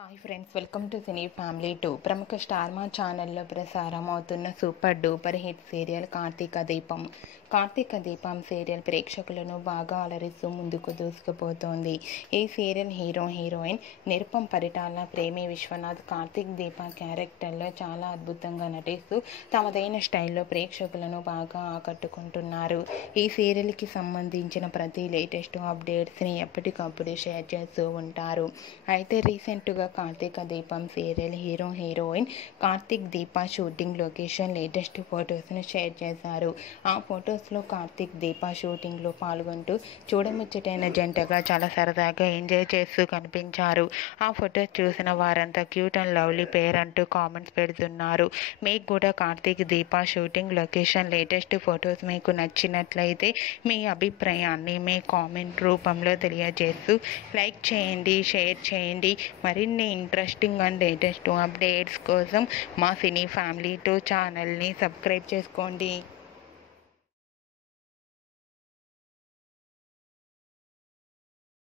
Hi friends, welcome to cine family 2. ప్రముఖ star Maa ఛానల్లో ప్రసారం అవుతున్న super duper hit serial Karthika Deepam. Karthika దీపం సీరియల్ ప్రేక్షకులను బాగా అలరిస్తూ ముందుకు దూసుకుపోతోంది. ఈ సీరియల్ హీరోయిన్ నిరుపం పరిటాల, ప్రేమి విశ్వనాథ్ కార్తీక్ దీప క్యారెక్టర్లో చాలా అద్భుతంగా నటిస్తూ తమదైన స్టైల్లో ప్రేక్షకులను బాగా ఆకట్టుకుంటున్నారు. ఈ సీరియల్కి సంబంధించిన ప్రతి లేటెస్ట్ అప్డేట్స్ని ఎప్పటికప్పుడు షేర్ చేస్తూ ఉంటారు. అయితే రీసెంట్గా కార్తీక దీపం సీరియల్ హీరోయిన్ కార్తీక్ దీప షూటింగ్ లొకేషన్ లేటెస్ట్ ఫొటోస్ను షేర్ చేశారు. ఆ ఫొటోస్లో కార్తీక్ దీప షూటింగ్లో పాల్గొంటూ చూడముచ్చటైన జంటగా చాలా సరదాగా ఎంజాయ్ చేస్తూ కనిపించారు. ఆ ఫొటోస్ చూసిన వారంతా క్యూట్ అండ్ లవ్లీ పేర్ అంటూ కామెంట్స్ పెడుతున్నారు. మీకు కూడా కార్తీక్ దీప షూటింగ్ లొకేషన్ లేటెస్ట్ ఫొటోస్ మీకు నచ్చినట్లయితే మీ అభిప్రాయాన్ని మీ కామెంట్ రూపంలో తెలియజేస్తూ లైక్ చేయండి, షేర్ చేయండి. మరిన్ని ఇంట్రెస్టింగ్ అండ్ లేటెస్ట్ అప్డేట్స్ కోసం మా సినీ ఫ్యామిలీ 2 ఛానల్ని సబ్స్క్రైబ్ చేసుకోండి.